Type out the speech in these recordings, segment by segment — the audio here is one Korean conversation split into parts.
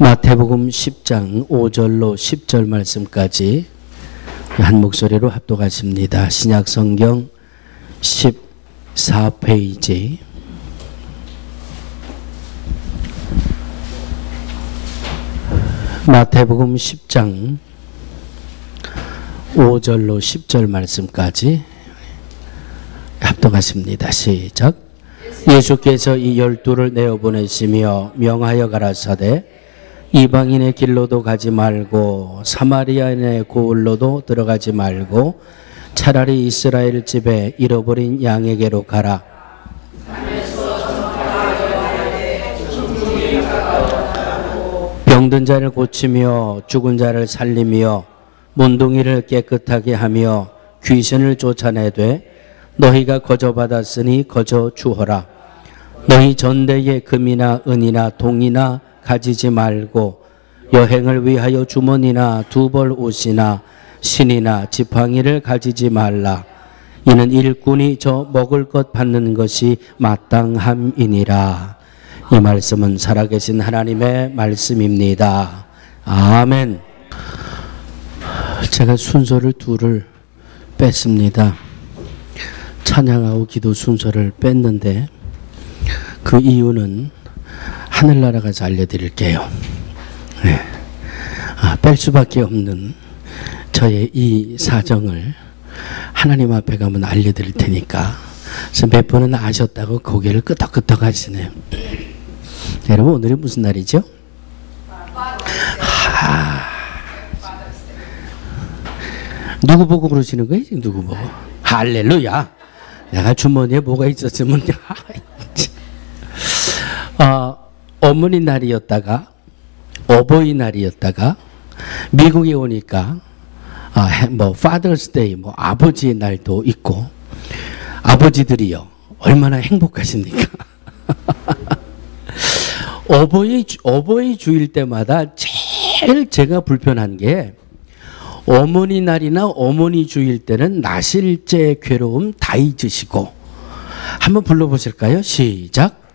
마태복음 10장 5절로 10절 말씀까지 한 목소리로 합독하십니다. 신약성경 14페이지 마태복음 10장 5절로 10절 말씀까지 합독하십니다. 시작. 예수께서 이 12를 내어보내시며 명하여 가라사대 이방인의 길로도 가지 말고 사마리아인의 고을로도 들어가지 말고 차라리 이스라엘 집에 잃어버린 양에게로 가라. 병든 자를 고치며 죽은 자를 살리며 문둥이를 깨끗하게 하며 귀신을 쫓아내되 너희가 거저 받았으니 거저 주어라. 너희 전대에 금이나 은이나 동이나 가지지 말고 여행을 위하여 주머니나 두벌 옷이나 신이나 지팡이를 가지지 말라. 이는 일꾼이 저 먹을 것 받는 것이 마땅함이니라. 이 말씀은 살아계신 하나님의 말씀입니다. 아멘. 제가 순서를 둘을 뺐습니다. 찬양하고 기도 순서를 뺐는데 그 이유는 하늘나라 가서 알려드릴게요. 네. 뺄 수밖에 없는 저의 이 사정을 하나님 앞에 가면 알려드릴 테니까. 그래서 몇 번은 아셨다고 고개를 끄덕끄덕 하시네요. 여러분, 오늘이 무슨 날이죠? 누구 보고 그러시는 거예요? 누구 보고? 할렐루야. 내가 주머니에 뭐가 있었으면 어머니 날이었다가 어버이날이었다가 미국에 오니까 Father's Day, 아버지의 날도 있고. 아버지들이요 얼마나 행복하십니까? 어버이 주일 때마다 제일 제가 불편한 게 어머니 날이나 어머니 주일 때는 나실제 괴로움 다 잊으시고. 한번 불러보실까요? 시작.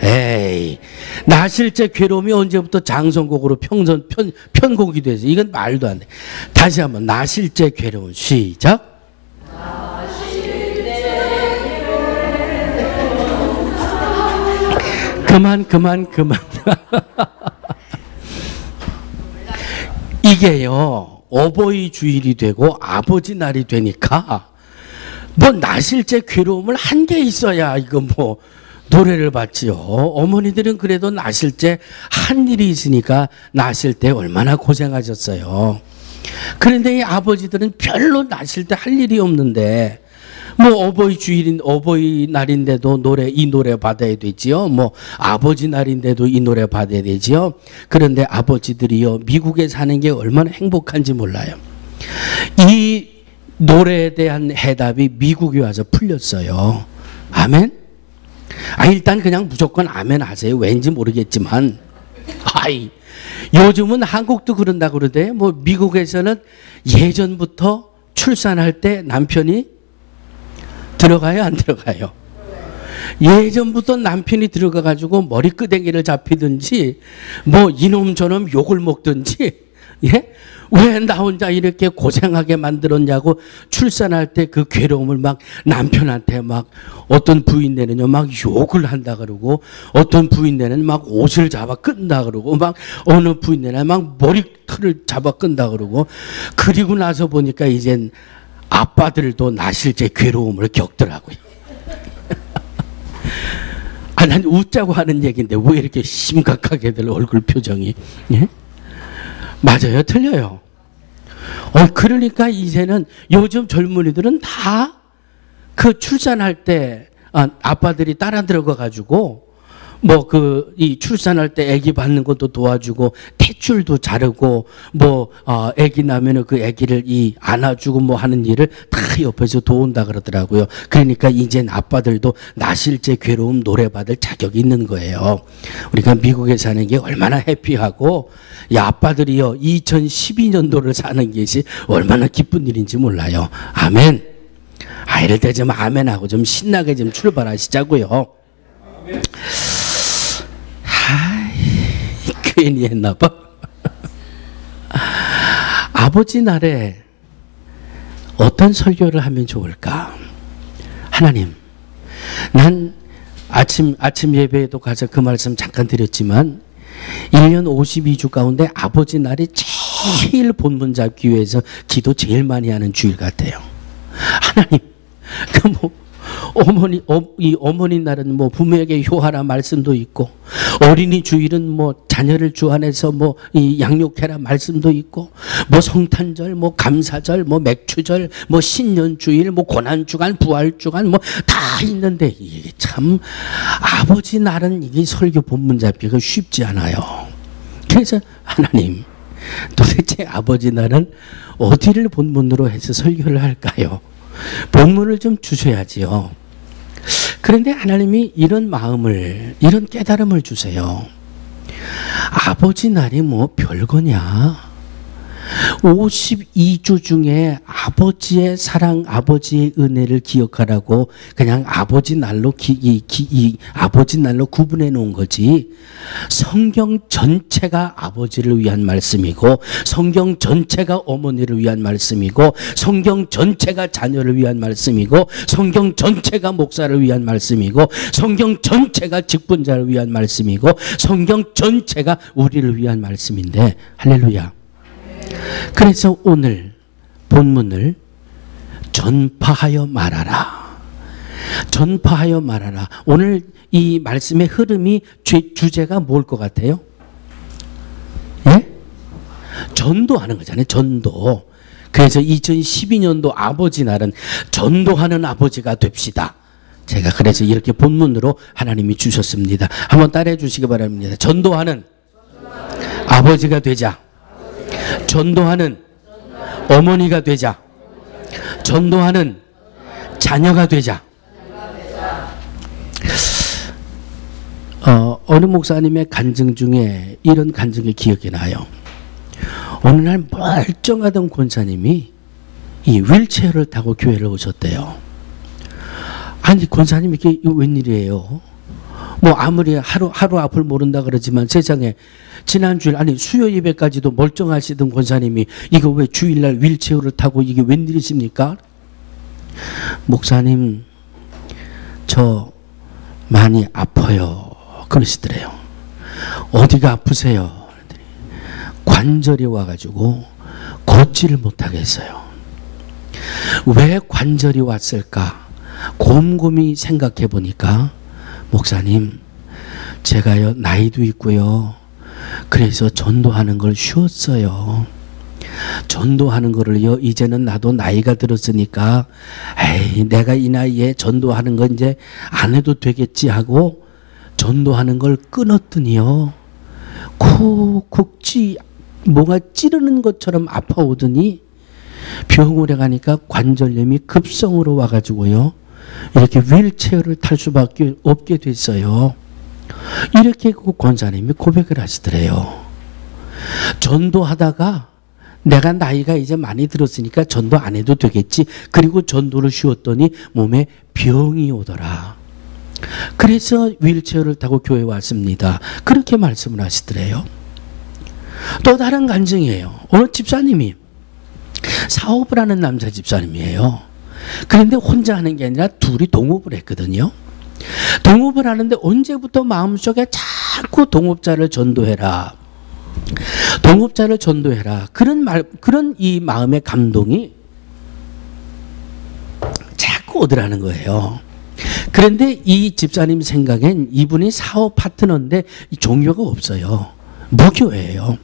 에이, 나실제 괴로움이 언제부터 장성곡으로 편곡이 돼서 이건 말도 안 돼. 다시 한번 나실제 괴로움 시작. 그만 이게요 어버이 주일이 되고 아버지 날이 되니까 나실제 괴로움을 한 게 있어야 이거 노래를 받지요. 어머니들은 그래도 나실제 한 일이 있으니까 나실 때 얼마나 고생하셨어요. 그런데 이 아버지들은 별로 나실 때 할 일이 없는데 어버이날인데도 이 노래 받아야 되지요. 아버지 날인데도 이 노래 받아야 되지요. 그런데 아버지들이요 미국에 사는 게 얼마나 행복한지 몰라요. 이 노래에 대한 해답이 미국에 와서 풀렸어요. 아멘. 일단 그냥 무조건 아멘 하세요. 왠지 모르겠지만. 요즘은 한국도 그런다 그러대. 미국에서는 예전부터 출산할 때 남편이 들어가요, 안 들어가요? 예전부터 남편이 들어가가지고 머리끄댕이를 잡히든지 이놈 저놈 욕을 먹든지, 예? 왜 나 혼자 이렇게 고생하게 만들었냐고 출산할 때 그 괴로움을 남편한테 어떤 부인네는요 욕을 한다 그러고 어떤 부인네는 옷을 잡아 끈다 그러고 어느 부인네는 머리털을 잡아 끈다 그러고. 그리고 나서 보니까 이젠 아빠들도 나실제 괴로움을 겪더라고요. 난 웃자고 하는 얘기인데 왜 이렇게 심각하게들 얼굴 표정이. 예? 맞아요, 틀려요. 그러니까 이제는 요즘 젊은이들은 다 그 출산할 때 아빠들이 따라 들어가 가지고 이 출산할 때 아기 받는 것도 도와주고 탯줄도 자르고 아기 나면은 그 아기를 안아주고 하는 일을 다 옆에서 도운다 그러더라고요. 그러니까 이젠 아빠들도 나실제 괴로움 노래 받을 자격이 있는 거예요. 우리가 미국에 사는 게 얼마나 해피하고 아빠들이요 2012년도를 사는 것이 얼마나 기쁜 일인지 몰라요. 아멘. 이럴 때 좀 아멘하고 좀 신나게 좀 출발하시자고요. 괜히 했나 봐. 아버지 날에 어떤 설교를 하면 좋을까? 하나님, 난 아침 예배에도 가서 그 말씀 잠깐 드렸지만 1년 52주 가운데 아버지 날이 제일 본문 잡기 위해서 기도 제일 많이 하는 주일 같아요. 하나님, 이 어머니 날은 뭐 부모에게 효하라 말씀도 있고, 어린이 주일은 뭐 자녀를 주 안에서 뭐 이 양육해라 말씀도 있고, 뭐 성탄절, 뭐 감사절, 뭐 맥주절, 뭐 신년주일, 뭐 고난주간, 부활주간 뭐 다 있는데, 이게 참 아버지 날은 이게 설교 본문 잡기가 쉽지 않아요. 그래서 하나님, 도대체 아버지 날은 어디를 본문으로 해서 설교를 할까요? 본문을 좀 주셔야지요. 그런데 하나님이 이런 마음을, 이런 깨달음을 주세요. 아버지 날이 뭐 별거냐? 52주 중에 아버지의 사랑, 아버지의 은혜를 기억하라고 그냥 아버지 날로 아버지 날로 구분해 놓은 거지. 성경 전체가 아버지를 위한 말씀이고, 성경 전체가 어머니를 위한 말씀이고, 성경 전체가 자녀를 위한 말씀이고, 성경 전체가 목사를 위한 말씀이고, 성경 전체가 직분자를 위한 말씀이고, 성경 전체가 우리를 위한 말씀인데, 할렐루야. 그래서 오늘 본문을 전파하여 말하라. 전파하여 말하라. 오늘 이 말씀의 흐름이 주제가 뭘 것 같아요? 예? 전도하는 거잖아요. 전도. 그래서 2012년도 아버지 날은 전도하는 아버지가 됩시다. 제가 그래서 이렇게 본문으로 하나님이 주셨습니다. 한번 따라해 주시기 바랍니다. 전도하는 아버지가 되자. 전도하는 어머니가 되자. 전도하는 자녀가 되자. 어느 목사님의 간증 중에 이런 간증이 기억이 나요. 어느 날 멀쩡하던 권사님이 이 휠체어를 타고 교회를 오셨대요. 아니, 권사님 이게 웬일이에요? 뭐 아무리 하루 앞을 모른다 그러지만 세상에 지난 주일, 아니 수요 예배까지도 멀쩡하시던 권사님이 이거 왜 주일날 휠체어를 타고 이게 웬일이십니까? 목사님, 저 많이 아파요. 그러시더래요. 어디가 아프세요? 관절이 와가지고 걷지를 못하겠어요. 왜 관절이 왔을까? 곰곰이 생각해 보니까, 목사님, 제가요 나이도 있고요. 그래서 전도하는 걸 쉬웠어요. 전도하는 거를요, 이제는 나도 나이가 들었으니까 에이, 내가 이 나이에 전도하는 건 이제 안 해도 되겠지 하고 전도하는 걸 끊었더니요, 쿡쿡 뭐가 찌르는 것처럼 아파오더니 병원에 가니까 관절염이 급성으로 와가지고요, 이렇게 휠체어를 탈 수밖에 없게 됐어요. 이렇게 그 권사님이 고백을 하시더래요. 전도하다가 내가 나이가 이제 많이 들었으니까 전도 안 해도 되겠지. 그리고 전도를 쉬었더니 몸에 병이 오더라. 그래서 휠체어를 타고 교회에 왔습니다. 그렇게 말씀을 하시더래요. 또 다른 간증이에요. 어느 집사님이 사업을 하는 남자 집사님이에요. 그런데 혼자 하는 게 아니라 둘이 동업을 했거든요. 동업을 하는데 언제부터 마음속에 자꾸 동업자를 전도해라, 동업자를 전도해라, 그런 이 마음의 감동이 자꾸 오더라는 거예요. 그런데 이 집사님 생각엔 이분이 사업 파트너인데 종교가 없어요. 무교예요.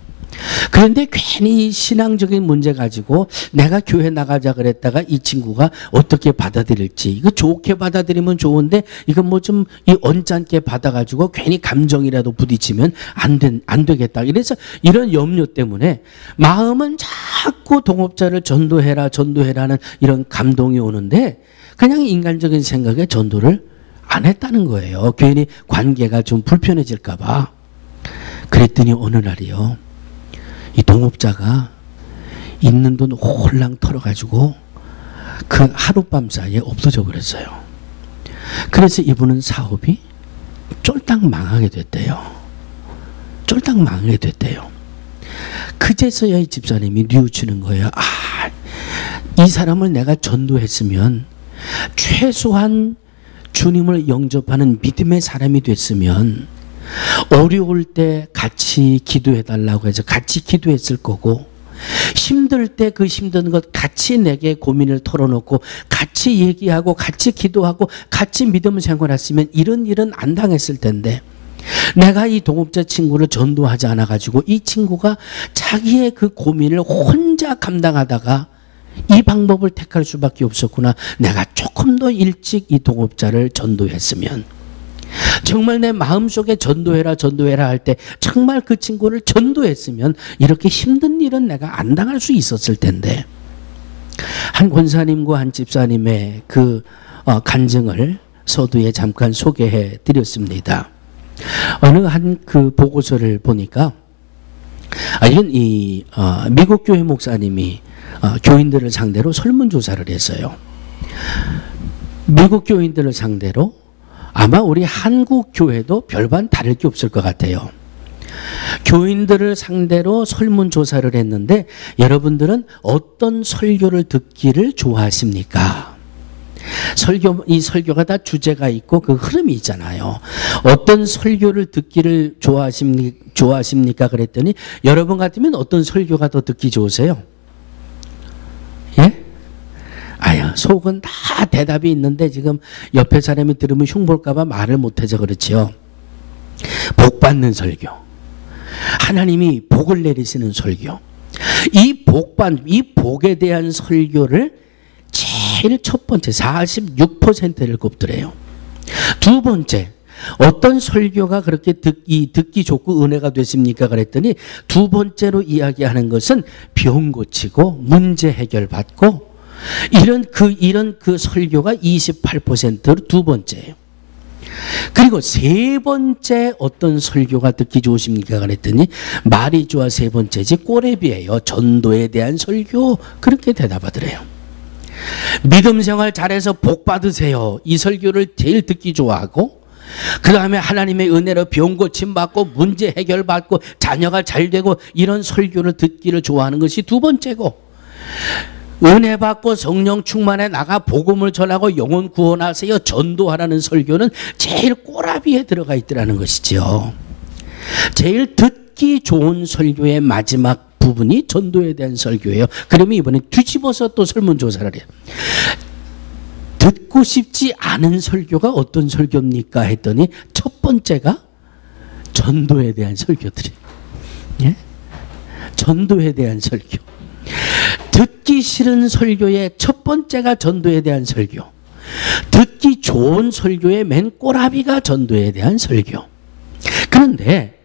그런데 괜히 신앙적인 문제 가지고 내가 교회 나가자 그랬다가 이 친구가 어떻게 받아들일지, 이거 좋게 받아들이면 좋은데 이거 뭐 좀 이 언짢게 받아가지고 괜히 감정이라도 부딪히면 안 되겠다. 그래서 이런 염려 때문에 마음은 자꾸 동업자를 전도해라는 이런 감동이 오는데 그냥 인간적인 생각에 전도를 안 했다는 거예요. 괜히 관계가 좀 불편해질까 봐. 그랬더니 어느 날이요, 이 동업자가 있는 돈 홀랑 털어가지고 그 하룻밤 사이에 없어져 버렸어요. 그래서 이분은 사업이 쫄딱 망하게 됐대요. 쫄딱 홀딱 망하게 됐대요. 그제서야 이 집사님이 뉘우치는 거예요. 이 사람을 내가 전도했으면, 최소한 주님을 영접하는 믿음의 사람이 됐으면 어려울 때 같이 기도해달라고 해서 같이 기도했을 거고, 힘들 때 그 힘든 것 같이 내게 고민을 털어놓고 같이 얘기하고 같이 기도하고 같이 믿음 생활했으면 이런 일은 안 당했을 텐데, 내가 이 동업자 친구를 전도하지 않아가지고 이 친구가 자기의 그 고민을 혼자 감당하다가 이 방법을 택할 수밖에 없었구나. 내가 조금 더 일찍 이 동업자를 전도했으면, 정말 내 마음속에 전도해라 전도해라 할 때 정말 그 친구를 전도했으면 이렇게 힘든 일은 내가 안 당할 수 있었을 텐데, 한 권사님과 한 집사님의 그 간증을 서두에 잠깐 소개해 드렸습니다. 어느 한 그 보고서를 보니까, 이건 미국 교회 목사님이 교인들을 상대로 설문조사를 했어요. 미국 교인들을 상대로 아마 우리 한국 교회도 별반 다를 게 없을 것 같아요. 교인들을 상대로 설문조사를 했는데, 여러분들은 어떤 설교를 듣기를 좋아하십니까? 이 설교가 다 주제가 있고 그 흐름이 있잖아요. 어떤 설교를 듣기를 좋아하십니까? 그랬더니 여러분 같으면 어떤 설교가 더 듣기 좋으세요? 예? 속은 다 대답이 있는데 지금 옆에 사람이 들으면 흉볼까봐 말을 못해서 그렇지요. 복 받는 설교, 하나님이 복을 내리시는 설교, 이 복에 대한 설교를 제일 첫 번째 46%를 꼽더래요. 두 번째, 어떤 설교가 그렇게 듣기 좋고 은혜가 됐습니까? 그랬더니 두 번째로 이야기하는 것은 병 고치고 문제 해결 받고 이런 그 설교가 28%로 두 번째예요. 그리고 세 번째 어떤 설교가 듣기 좋으십니까? 그랬더니 말이 좋아 세 번째지 꼬레비예요. 전도에 대한 설교, 그렇게 대답하더래요. 믿음 생활 잘해서 복 받으세요, 이 설교를 제일 듣기 좋아하고, 그 다음에 하나님의 은혜로 병 고침 받고 문제 해결 받고 자녀가 잘 되고 이런 설교를 듣기를 좋아하는 것이 두 번째고, 은혜 받고 성령 충만해 나가 복음을 전하고 영혼 구원하세요, 전도하라는 설교는 제일 꼬라비에 들어가 있더라는 것이죠. 제일 듣기 좋은 설교의 마지막 부분이 전도에 대한 설교예요. 그러면 이번에 뒤집어서 또 설문조사를 해요. 듣고 싶지 않은 설교가 어떤 설교입니까? 했더니 첫 번째가 전도에 대한 설교들이에요. 예? 전도에 대한 설교. 듣기 싫은 설교의 첫 번째가 전도에 대한 설교. 듣기 좋은 설교의 맨 꼬라비가 전도에 대한 설교. 그런데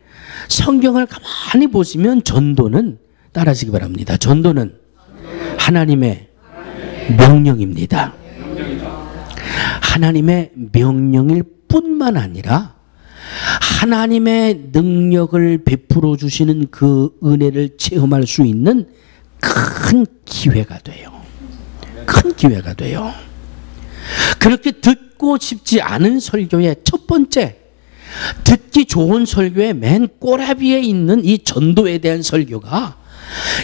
성경을 가만히 보시면 전도는, 따라하시기 바랍니다, 전도는 하나님의 명령입니다. 하나님의 명령일 뿐만 아니라 하나님의 능력을 베풀어 주시는 그 은혜를 체험할 수 있는 큰 기회가 돼요. 큰 기회가 돼요. 그렇게 듣고 싶지 않은 설교의 첫 번째, 듣기 좋은 설교의 맨 꼬라비에 있는 이 전도에 대한 설교가,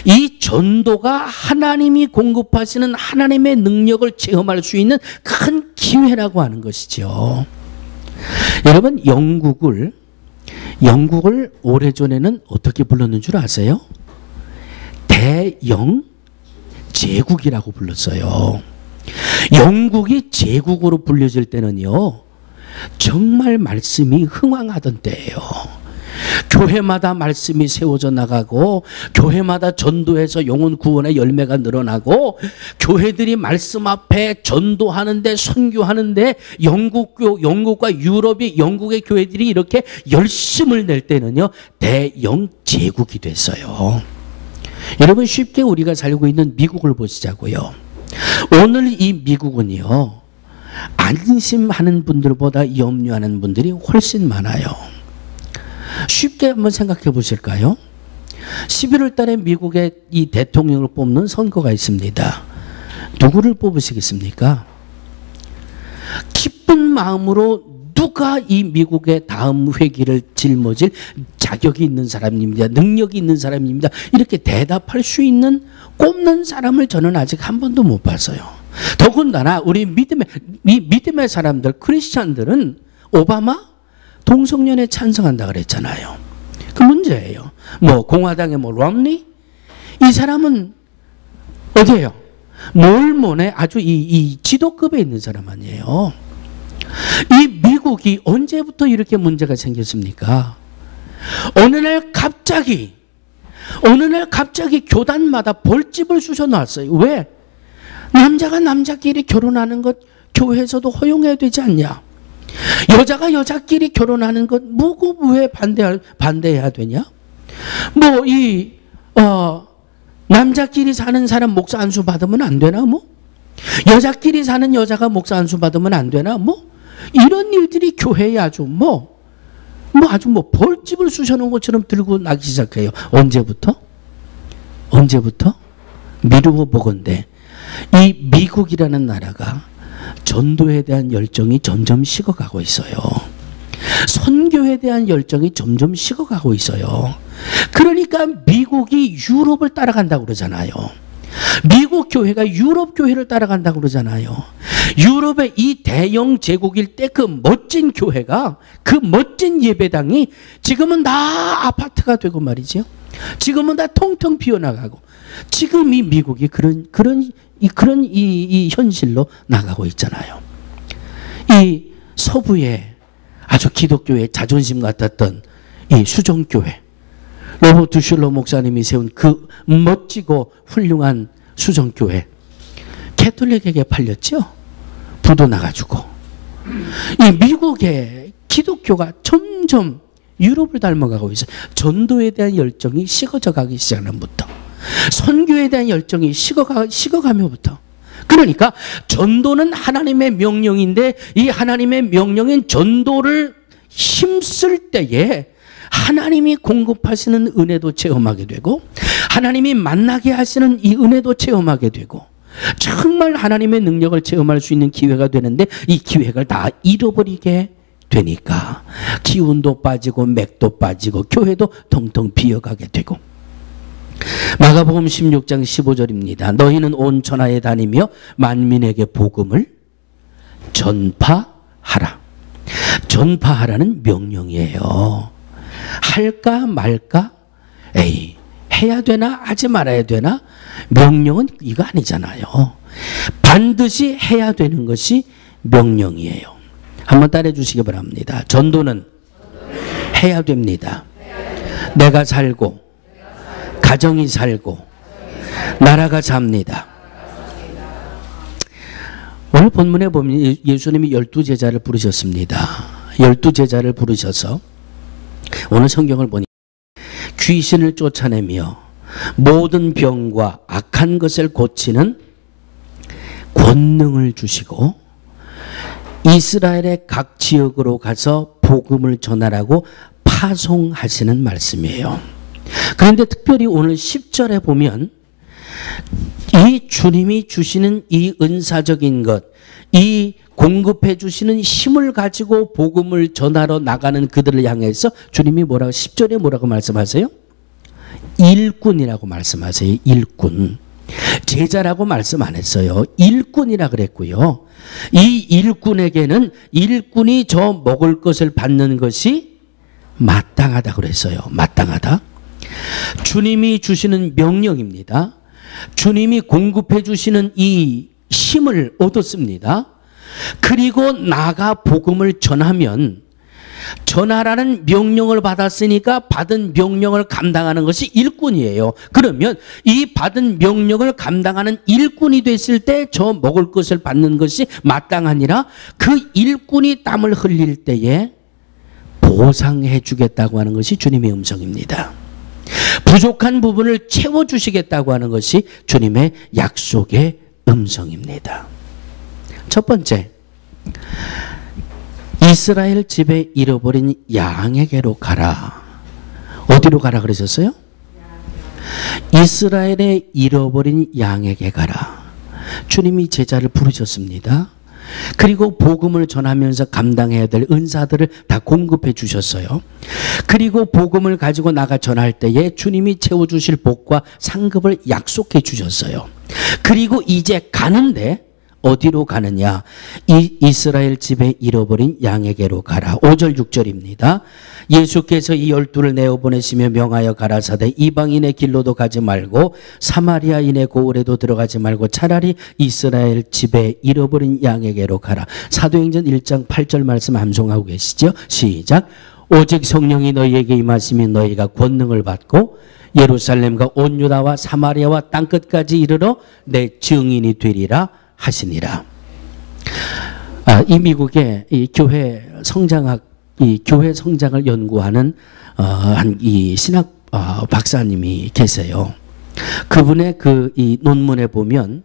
이 전도가 하나님이 공급하시는 하나님의 능력을 체험할 수 있는 큰 기회라고 하는 것이죠. 여러분, 영국을 오래전에는 어떻게 불렀는 줄 아세요? 대영 제국이라고 불렀어요. 영국이 제국으로 불려질 때는요, 정말 말씀이 흥왕하던 때예요. 교회마다 말씀이 세워져 나가고, 교회마다 전도해서 영혼 구원의 열매가 늘어나고, 교회들이 말씀 앞에 전도하는데 선교하는데 영국과 유럽이, 영국의 교회들이 이렇게 열심을 낼 때는요, 대영 제국이 됐어요. 여러분, 쉽게 우리가 살고 있는 미국을 보시자고요. 오늘 이 미국은요, 안심하는 분들보다 염려하는 분들이 훨씬 많아요. 쉽게 한번 생각해 보실까요? 11월 달에 미국의 이 대통령을 뽑는 선거가 있습니다. 누구를 뽑으시겠습니까? 기쁜 마음으로 누가 이 미국의 다음 회기를 짊어질 자격이 있는 사람입니다. 능력이 있는 사람입니다. 이렇게 대답할 수 있는 꼽는 사람을 저는 아직 한 번도 못 봤어요. 더군다나 우리 믿음의 사람들, 크리스찬들은 오바마 동성연애 찬성한다 그랬잖아요. 그 문제예요. 뭐 공화당의 뭐 롬니 이 사람은 어디예요? 몰몬의 아주 이 지도급에 있는 사람 아니에요. 이 미국이 언제부터 이렇게 문제가 생겼습니까? 어느 날 갑자기 교단마다 벌집을 쑤셔놨어요. 왜? 남자가 남자끼리 결혼하는 것 교회에서도 허용해야 되지 않냐? 여자가 여자끼리 결혼하는 것 왜 반대해야 되냐? 남자끼리 사는 사람 목사 안수 받으면 안 되나? 여자끼리 사는 여자가 목사 안수 받으면 안 되나? 이런 일들이 교회에 아주 벌집을 쑤셔놓은 것처럼 들고 나기 시작해요. 언제부터? 미루어 보건대 이 미국이라는 나라가 전도에 대한 열정이 점점 식어가고 있어요. 선교에 대한 열정이 점점 식어가고 있어요. 그러니까 미국이 유럽을 따라간다고 그러잖아요. 미국 교회가 유럽 교회를 따라간다고 그러잖아요. 유럽의 이 대영 제국일 때 그 멋진 교회가, 그 멋진 예배당이 지금은 다 아파트가 되고 말이죠. 지금은 다 통통 비어나가고, 지금 이 미국이 그런 현실로 나가고 있잖아요. 이 서부의 아주 기독교의 자존심 같았던 이 수정교회, 로버트 슐러 목사님이 세운 그 멋지고 훌륭한 수정교회, 캐톨릭에게 팔렸죠. 부도 나가지고. 이 미국의 기독교가 점점 유럽을 닮아가고 있어요. 전도에 대한 열정이 식어져 가기 시작하면부터, 선교에 대한 열정이 식어가면부터. 그러니까 전도는 하나님의 명령인데, 이 하나님의 명령인 전도를 힘쓸 때에 하나님이 공급하시는 은혜도 체험하게 되고, 하나님이 만나게 하시는 이 은혜도 체험하게 되고, 정말 하나님의 능력을 체험할 수 있는 기회가 되는데, 이 기회를 다 잃어버리게 되니까 기운도 빠지고 맥도 빠지고 교회도 텅텅 비어가게 되고. 마가복음 16장 15절입니다. 너희는 온 천하에 다니며 만민에게 복음을 전파하라. 전파하라는 명령이에요. 할까 말까? 에이, 해야 되나 하지 말아야 되나? 명령은 이거 아니잖아요. 반드시 해야 되는 것이 명령이에요. 한번 따라해 주시기 바랍니다. 전도는 해야 됩니다. 내가 살고, 가정이 살고, 나라가 삽니다. 오늘 본문에 보면 예수님이 12제자를 부르셨습니다. 12제자를 부르셔서 오늘 성경을 보니 귀신을 쫓아내며 모든 병과 악한 것을 고치는 권능을 주시고 이스라엘의 각 지역으로 가서 복음을 전하라고 파송하시는 말씀이에요. 그런데 특별히 오늘 10절에 보면 이 주님이 주시는 이 은사적인 것, 이 공급해 주시는 힘을 가지고 복음을 전하러 나가는 그들을 향해서 주님이 10절에 뭐라고 말씀하세요? 일꾼이라고 말씀하세요. 일꾼. 제자라고 말씀 안 했어요. 일꾼이라 그랬고요. 이 일꾼에게는 일꾼이 저 먹을 것을 받는 것이 마땅하다 그랬어요. 마땅하다. 주님이 주시는 명령입니다. 주님이 공급해 주시는 이 힘을 얻었습니다. 그리고 나가 복음을 전하면, 전하라는 명령을 받았으니까 받은 명령을 감당하는 것이 일꾼이에요. 그러면 이 받은 명령을 감당하는 일꾼이 됐을 때 저 먹을 것을 받는 것이 마땅하니라, 그 일꾼이 땀을 흘릴 때에 보상해 주겠다고 하는 것이 주님의 음성입니다. 부족한 부분을 채워주시겠다고 하는 것이 주님의 약속의 음성입니다. 첫 번째, 이스라엘 집에 잃어버린 양에게로 가라. 어디로 가라 그러셨어요? 이스라엘에 잃어버린 양에게 가라. 주님이 제자를 부르셨습니다. 그리고 복음을 전하면서 감당해야 될 은사들을 다 공급해 주셨어요. 그리고 복음을 가지고 나가 전할 때에 주님이 채워주실 복과 상급을 약속해 주셨어요. 그리고 이제 가는데 어디로 가느냐? 이스라엘 집에 잃어버린 양에게로 가라. 5절 6절입니다. 예수께서 이 12를 내어보내시며 명하여 가라사대 이방인의 길로도 가지 말고 사마리아인의 고을에도 들어가지 말고 차라리 이스라엘 집에 잃어버린 양에게로 가라. 사도행전 1장 8절 말씀 암송하고 계시죠? 시작. 오직 성령이 너희에게 임하시면 너희가 권능을 받고 예루살렘과 온 유다와 사마리아와 땅끝까지 이르러 내 증인이 되리라 하시니라. 이 미국의 이 교회 성장을 연구하는 이 신학 박사님이 계세요. 그분의 이 논문에 보면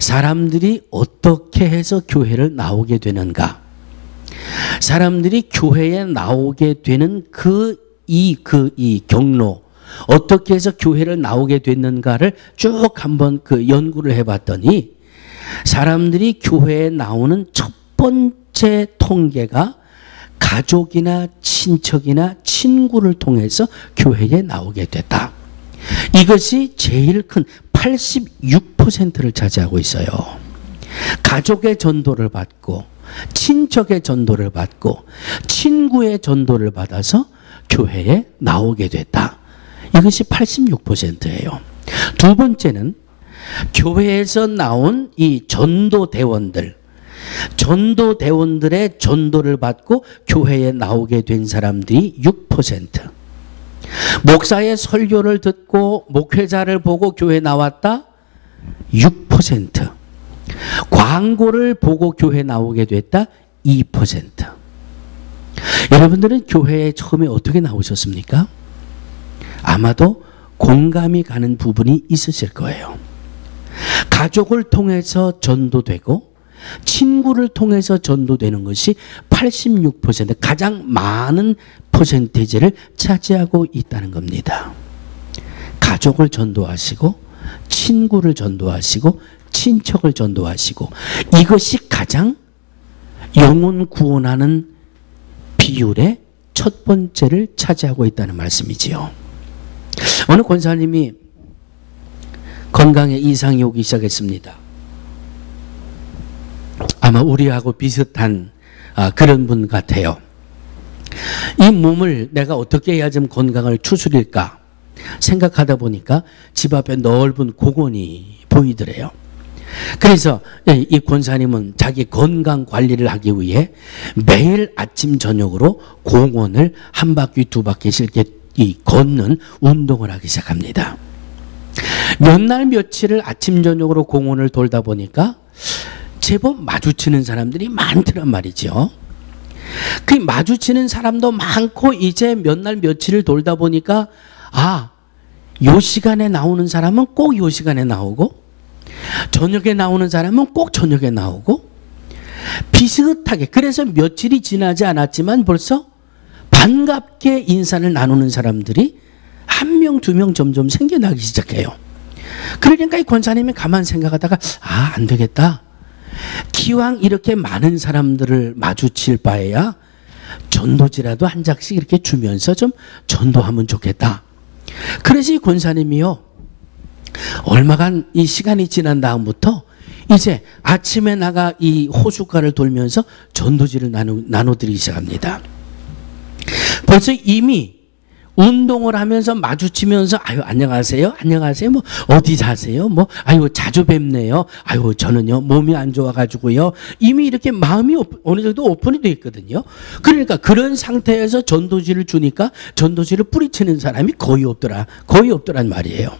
사람들이 어떻게 해서 교회를 나오게 되는가, 사람들이 교회에 나오게 되는 이 경로, 어떻게 해서 교회를 나오게 됐는가를 쭉 한번 연구를 해봤더니 사람들이 교회에 나오는 첫 번째 통계가 가족이나 친척이나 친구를 통해서 교회에 나오게 됐다. 이것이 제일 큰 86%를 차지하고 있어요. 가족의 전도를 받고 친척의 전도를 받고 친구의 전도를 받아서 교회에 나오게 됐다. 이것이 86%예요. 두 번째는 교회에서 나온 이 전도대원들의 전도를 받고 교회에 나오게 된 사람들이 6%. 목사의 설교를 듣고 목회자를 보고 교회에 나왔다? 6%. 광고를 보고 교회에 나오게 됐다? 2%. 여러분들은 교회에 처음에 어떻게 나오셨습니까? 아마도 공감이 가는 부분이 있으실 거예요. 가족을 통해서 전도되고 친구를 통해서 전도되는 것이 86%, 가장 많은 퍼센테이지를 차지하고 있다는 겁니다. 가족을 전도하시고 친구를 전도하시고 친척을 전도하시고, 이것이 가장 영혼 구원하는 비율의 첫 번째를 차지하고 있다는 말씀이지요. 어느 권사님이 건강에 이상이 오기 시작했습니다. 아마 우리하고 비슷한 그런 분 같아요. 이 몸을 내가 어떻게 해야 좀 건강을 추스릴까 생각하다 보니까 집 앞에 넓은 공원이 보이더래요. 그래서 이 권사님은 자기 건강 관리를 하기 위해 매일 아침 저녁으로 공원을 한 바퀴 두 바퀴씩 이렇게 걷는 운동을 하기 시작합니다. 몇 날 며칠을 아침 저녁으로 공원을 돌다 보니까 제법 마주치는 사람들이 많더란 말이죠. 그 마주치는 사람도 많고, 이제 몇 날 며칠을 돌다 보니까 요 시간에 나오는 사람은 꼭 요 시간에 나오고, 저녁에 나오는 사람은 꼭 저녁에 나오고, 비슷하게, 그래서 며칠이 지나지 않았지만 벌써 반갑게 인사를 나누는 사람들이 한 명, 두 명 점점 생겨나기 시작해요. 그러니까 이 권사님이 가만 생각하다가 안 되겠다. 기왕 이렇게 많은 사람들을 마주칠 바에야 전도지라도 한 장씩 이렇게 주면서 좀 전도하면 좋겠다. 그래서 이 권사님이요, 얼마간 이 시간이 지난 다음부터 이제 아침에 나가 이 호숫가를 돌면서 전도지를 나눠드리기 시작합니다. 벌써 이미 운동을 하면서 마주치면서 안녕하세요, 안녕하세요, 뭐 어디 사세요, 뭐 자주 뵙네요, 저는요 몸이 안 좋아가지고요, 이미 이렇게 마음이 어느 정도 오픈이 돼 있거든요. 그러니까 그런 상태에서 전도지를 주니까 전도지를 뿌리치는 사람이 거의 없더란 말이에요.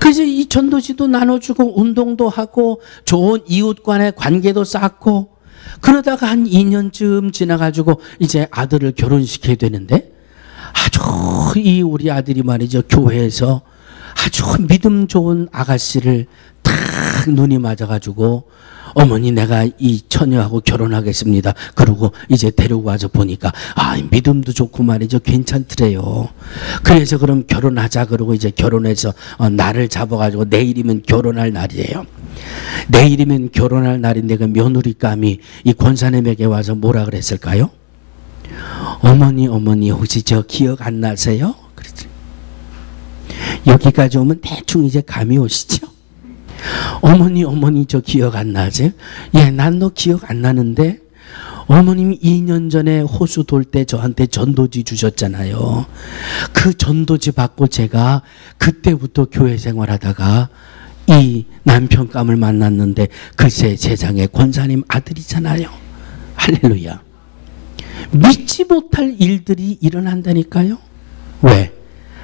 그래서 이 전도지도 나눠주고 운동도 하고 좋은 이웃 간의 관계도 쌓고, 그러다가 한 2년쯤 지나가지고 이제 아들을 결혼시켜야 되는데, 아주 우리 아들이 말이죠, 교회에서 아주 믿음 좋은 아가씨를 딱 눈이 맞아가지고 어머니 내가 이 처녀하고 결혼하겠습니다. 그러고 이제 데리고 와서 보니까 믿음도 좋고 말이죠. 괜찮더래요. 그래서 그럼 결혼하자 그러고 이제 결혼해서 날을 잡아가지고 내일이면 결혼할 날이에요. 내일이면 결혼할 날인데 그 며느리감이 이 권사님에게 와서 뭐라 그랬을까요? 어머니 혹시 저 기억 안 나세요? 그랬더니 여기까지 오면 대충 이제 감이 오시죠? 어머니 저 기억 안 나세요? 예, 난 너 기억 안 나는데 어머님이 2년 전에 호수 돌 때 저한테 전도지 주셨잖아요. 그 전도지 받고 제가 그때부터 교회 생활하다가 이 남편감을 만났는데 글쎄 세상에 권사님 아들이잖아요. 할렐루야. 믿지 못할 일들이 일어난다니까요. 왜?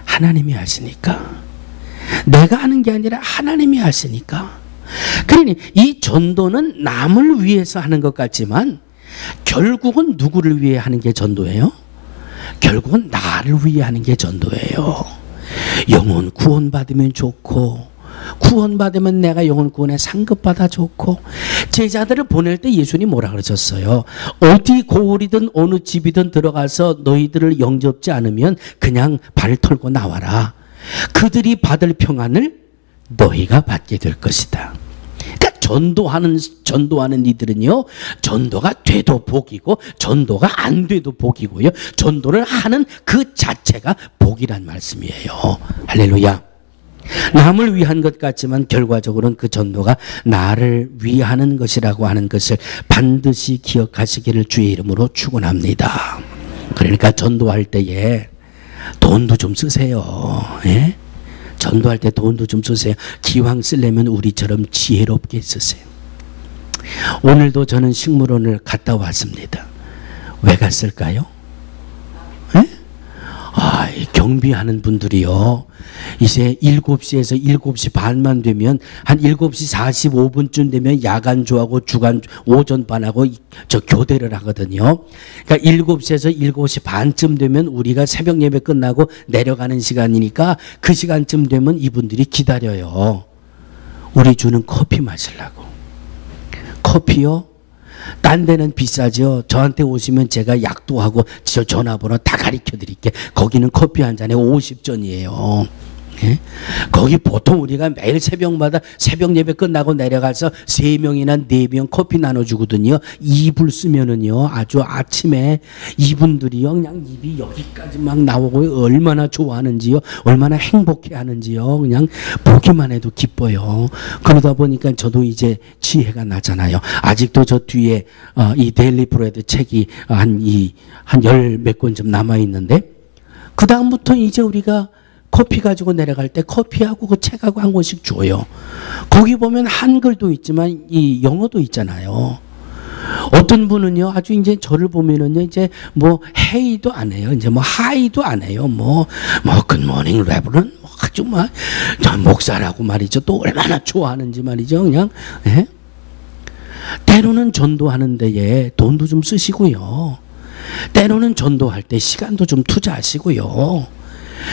하나님이 하시니까. 내가 하는 게 아니라 하나님이 하시니까. 그러니 이 전도는 남을 위해서 하는 것 같지만 결국은 누구를 위해 하는 게 전도예요? 결국은 나를 위해 하는 게 전도예요. 영혼 구원받으면 좋고, 구원받으면 내가 영혼 구원에 상급받아 좋고. 제자들을 보낼 때 예수님 뭐라 그러셨어요? 어디 고을이든 어느 집이든 들어가서 너희들을 영접지 않으면 그냥 발을 털고 나와라. 그들이 받을 평안을 너희가 받게 될 것이다. 그러니까 전도하는 이들은요, 전도가 돼도 복이고 전도가 안 돼도 복이고요, 전도를 하는 그 자체가 복이란 말씀이에요. 할렐루야. 남을 위한 것 같지만 결과적으로는 그 전도가 나를 위하는 것이라고 하는 것을 반드시 기억하시기를 주의 이름으로 축원합니다. 그러니까 전도할 때에 돈도 좀 쓰세요. 예? 전도할 때 돈도 좀 쓰세요. 기왕 쓰려면 우리처럼 지혜롭게 쓰세요. 오늘도 저는 식물원을 갔다 왔습니다. 왜 갔을까요? 예? 경비하는 분들이요, 이제 7시에서 7시 반만 되면 한 7시 45분쯤 되면 야간조하고 오전반하고 저 교대를 하거든요. 그러니까 7시에서 7시 반쯤 되면 우리가 새벽 예배 끝나고 내려가는 시간이니까 그 시간쯤 되면 이분들이 기다려요. 우리 주는 커피 마시려고. 커피요? 딴 데는 비싸죠. 저한테 오시면 제가 약도 하고 저 전화번호 다 가르쳐 드릴게요. 거기는 커피 한 잔에 50전이에요. 예? 거기 보통 우리가 매일 새벽마다 새벽 예배 끝나고 내려가서 3명이나 4명 커피 나눠주거든요. 입을 쓰면은요, 아주 아침에 이분들이요, 그냥 입이 여기까지 막 나오고 얼마나 좋아하는지요, 얼마나 행복해 하는지요, 그냥 보기만 해도 기뻐요. 그러다 보니까 저도 이제 지혜가 나잖아요. 아직도 저 뒤에 이 데일리 브레드 책이 한 10몇 권쯤 남아있는데, 그 다음부터 이제 우리가 커피 가지고 내려갈 때 커피하고 그 책하고 한 권씩 줘요. 거기 보면 한글도 있지만 이 영어도 있잖아요. 어떤 분은요, 아주 이제 저를 보면은요, 이제 뭐 헤이도 안 해요. 이제 뭐 하이도 안 해요. 뭐 굿모닝 레브런 아주 막 목사라고 말이죠. 또 얼마나 좋아하는지 말이죠. 그냥. 예? 때로는 전도하는 데에 돈도 좀 쓰시고요. 때로는 전도할 때 시간도 좀 투자하시고요.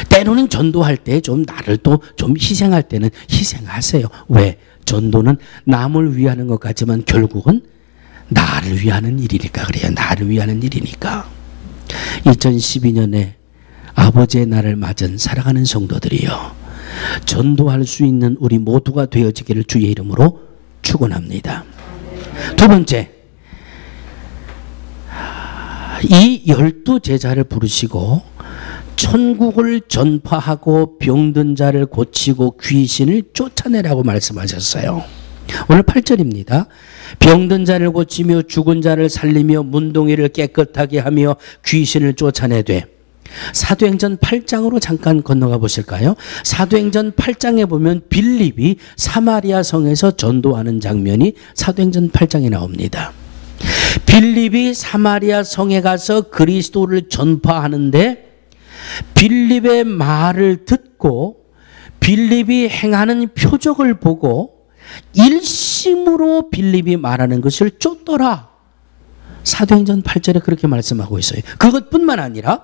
때로는 전도할 때 좀 나를 또 좀 희생할 때는 희생하세요. 왜? 전도는 남을 위하는 것 같지만 결국은 나를 위하는 일이니까 그래요. 나를 위하는 일이니까. 2012년에 아버지의 날을 맞은 사랑하는 성도들이요, 전도할 수 있는 우리 모두가 되어지기를 주의 이름으로 축원합니다. 두 번째, 이 12제자를 부르시고 천국을 전파하고 병든 자를 고치고 귀신을 쫓아내라고 말씀하셨어요. 오늘 8절입니다. 병든 자를 고치며 죽은 자를 살리며 문둥이를 깨끗하게 하며 귀신을 쫓아내되. 사도행전 8장으로 잠깐 건너가 보실까요? 사도행전 8장에 보면 빌립이 사마리아 성에서 전도하는 장면이 사도행전 8장에 나옵니다. 빌립이 사마리아 성에 가서 그리스도를 전파하는데 빌립의 말을 듣고 빌립이 행하는 표적을 보고 일심으로 빌립이 말하는 것을 쫓더라. 사도행전 8절에 그렇게 말씀하고 있어요. 그것뿐만 아니라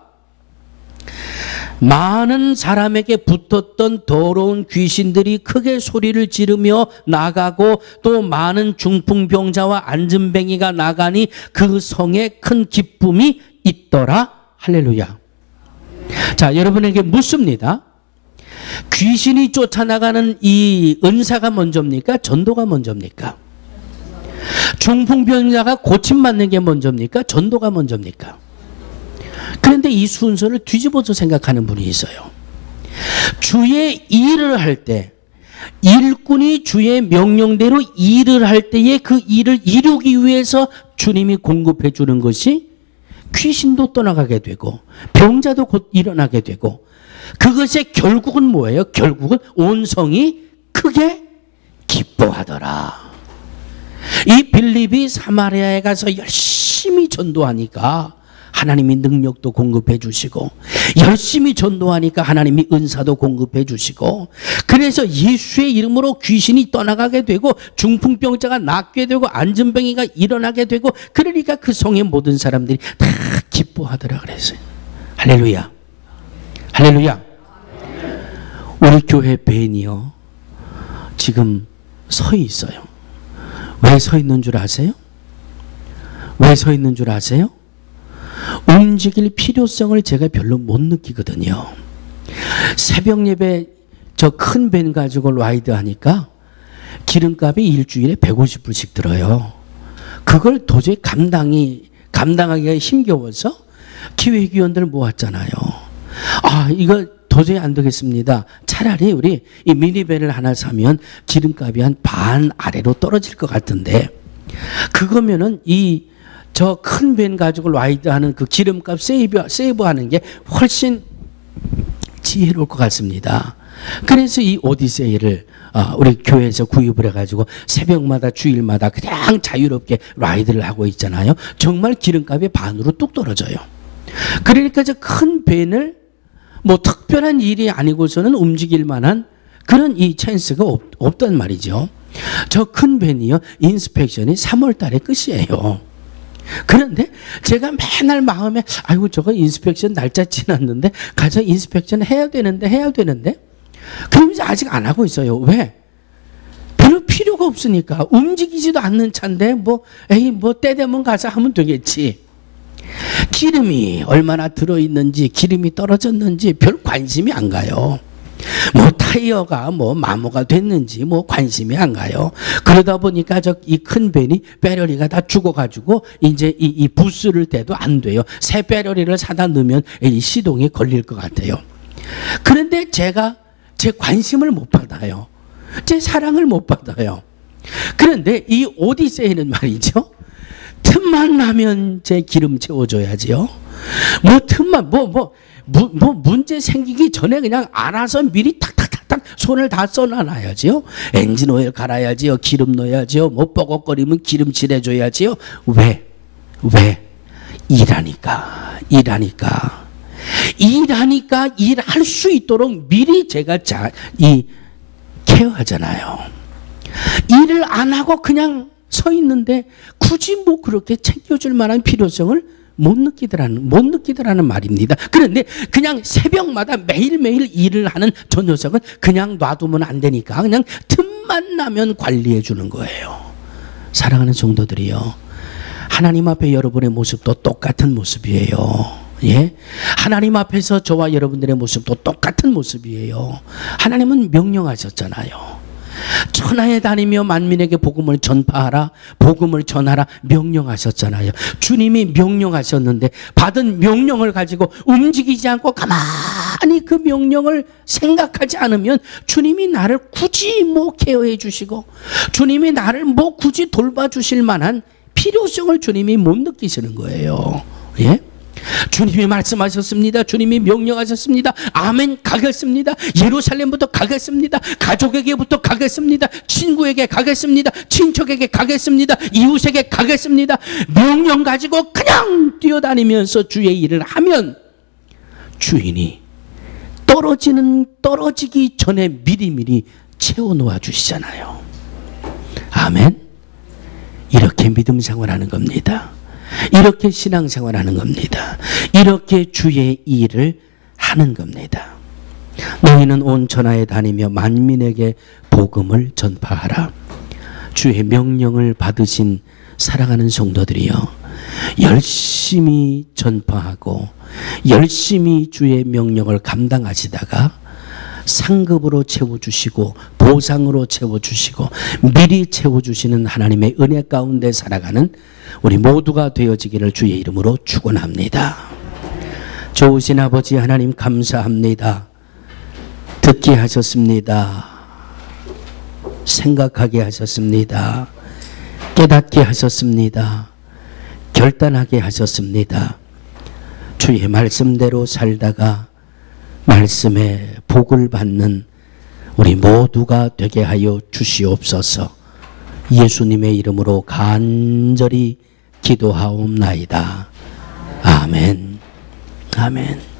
많은 사람에게 붙었던 더러운 귀신들이 크게 소리를 지르며 나가고 또 많은 중풍병자와 안진뱅이가 나가니 그 성에 큰 기쁨이 있더라. 할렐루야. 자, 여러분에게 묻습니다. 귀신이 쫓아나가는 이 은사가 먼저입니까? 전도가 먼저입니까? 중풍병자가 고침받는 게 먼저입니까? 전도가 먼저입니까? 그런데 이 순서를 뒤집어서 생각하는 분이 있어요. 주의 일을 할 때, 일꾼이 주의 명령대로 일을 할 때에 그 일을 이루기 위해서 주님이 공급해 주는 것이 귀신도 떠나가게 되고 병자도 곧 일어나게 되고, 그것의 결국은 뭐예요? 결국은 온 성이 크게 기뻐하더라. 이 빌립이 사마리아에 가서 열심히 전도하니까 하나님이 능력도 공급해 주시고, 열심히 전도하니까 하나님이 은사도 공급해 주시고, 그래서 예수의 이름으로 귀신이 떠나가게 되고 중풍병자가 낫게 되고 안진뱅이가 일어나게 되고, 그러니까 그 성의 모든 사람들이 다 기뻐하더라 그랬어요. 할렐루야. 할렐루야. 우리 교회 밴이요 지금 서 있어요. 왜 서 있는 줄 아세요? 왜 서 있는 줄 아세요? 움직일 필요성을 제가 별로 못 느끼거든요. 새벽 예배 저 큰 밴 가지고 라이드 하니까 기름값이 일주일에 150불씩 들어요. 그걸 도저히 감당하기가 힘겨워서 기획위원들 모았잖아요. 아, 이거 도저히 안 되겠습니다. 차라리 우리 이 미니밴을 하나 사면 기름값이 한 반 아래로 떨어질 것 같은데, 그거면은 저 큰 밴 가지고 라이드하는 그 기름값 세이브하는 게 훨씬 지혜로울 것 같습니다. 그래서 이 오디세이를 우리 교회에서 구입을 해가지고 새벽마다 주일마다 그냥 자유롭게 라이드를 하고 있잖아요. 정말 기름값이 반으로 뚝 떨어져요. 그러니까 저 큰 밴을 뭐 특별한 일이 아니고서는 움직일 만한 그런 이 찬스가 없단 말이죠. 저 큰 밴이요 인스펙션이 3월 달에 끝이에요. 그런데 제가 맨날 마음에 아이고 저거 인스펙션 날짜 지났는데 가서 인스펙션 해야 되는데 그러면서 아직 안 하고 있어요. 왜? 별로 필요가 없으니까. 움직이지도 않는 차인데 뭐 때 되면 가서 하면 되겠지. 기름이 얼마나 들어있는지, 기름이 떨어졌는지 별 관심이 안 가요. 뭐 타이어가 마모가 됐는지 관심이 안 가요. 그러다 보니까 이 큰 밴이 배터리가 다 죽어가지고 이제 이 부스를 대도 안 돼요. 새 배터리를 사다 넣으면 이 시동이 걸릴 것 같아요. 그런데 제가 제 관심을 못 받아요. 제 사랑을 못 받아요. 그런데 이 오디세이는 말이죠. 틈만 나면 제 기름 채워줘야지요. 문제 생기기 전에 그냥 알아서 미리 탁탁탁탁 손을 다 써놔야지요. 엔진 오일 갈아야지요. 기름 넣어야지요. 뻐걱거리면 기름 칠해줘야지요. 왜? 일하니까 일할 수 있도록 미리 제가 케어하잖아요. 일을 안 하고 그냥 서 있는데 굳이 그렇게 챙겨줄 만한 필요성을 못 느끼더라는 말입니다. 그런데 그냥 새벽마다 매일매일 일을 하는 저 녀석은 그냥 놔두면 안 되니까 그냥 틈만 나면 관리해 주는 거예요. 사랑하는 성도들이요, 하나님 앞에 여러분의 모습도 똑같은 모습이에요. 예? 하나님 앞에서 저와 여러분들의 모습도 똑같은 모습이에요. 하나님은 명령하셨잖아요. 천하에 다니며 만민에게 복음을 전파하라, 복음을 전하라 명령하셨잖아요. 주님이 명령하셨는데 받은 명령을 가지고 움직이지 않고 가만히 그 명령을 생각하지 않으면 주님이 나를 굳이 케어해 주시고 주님이 나를 굳이 돌봐주실 만한 필요성을 주님이 못 느끼시는 거예요. 예? 주님이 말씀하셨습니다. 주님이 명령하셨습니다. 아멘, 가겠습니다. 예루살렘부터 가겠습니다. 가족에게부터 가겠습니다. 친구에게 가겠습니다. 친척에게 가겠습니다. 이웃에게 가겠습니다. 명령 가지고 그냥 뛰어다니면서 주의 일을 하면 주인이 떨어지기 전에 미리미리 채워놓아 주시잖아요. 아멘. 이렇게 믿음 생활하는 겁니다. 이렇게 신앙생활하는 겁니다. 이렇게 주의 일을 하는 하는 겁니다. 너희는 온 천하에 다니며 만민에게 복음을 전파하라. 주의 명령을 받으신 사랑하는 성도들이여, 열심히 전파하고 열심히 주의 명령을 감당하시다가 상급으로 채워주시고 보상으로 채워주시고 미리 채워주시는 하나님의 은혜 가운데 살아가는 우리 모두가 되어지기를 주의 이름으로 축원합니다. 좋으신 아버지 하나님 감사합니다. 듣게 하셨습니다. 생각하게 하셨습니다. 깨닫게 하셨습니다. 결단하게 하셨습니다. 주의 말씀대로 살다가 말씀에 복을 받는 우리 모두가 되게 하여 주시옵소서. 예수님의 이름으로 간절히 기도하옵나이다. 아멘. 아멘.